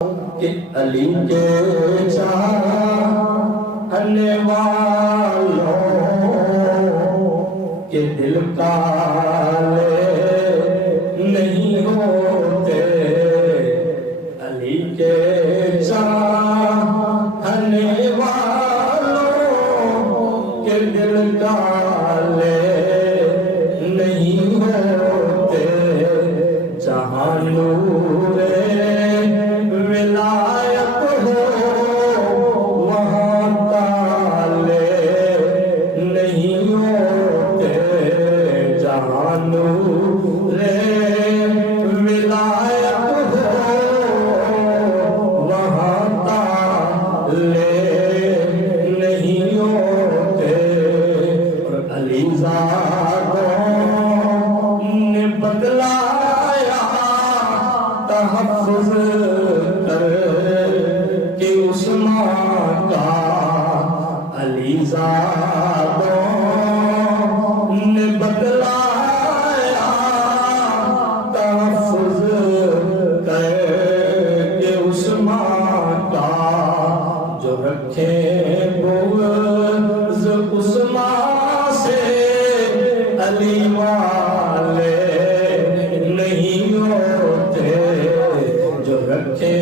کہ علی کے چاہنے والوں کے دل کالے نہیں ہوتے، علی کے چاہنے والوں کے دل کالے نہیں ہوتے، جہاں نور ولایت ہو وہاں تالے نہیں ہوتے، جہاں نور ولایت ہو وہاں تالے نہیں ہوتے، اور علی زادوں نے بتلایا تحفظ کر کے عثمان کا، علی زادوں نے بتلایا تحفظ کر کے عثمان کا، جو رکھے بغض عثمان سے علی والے نہیں ہوتے، جو رکھے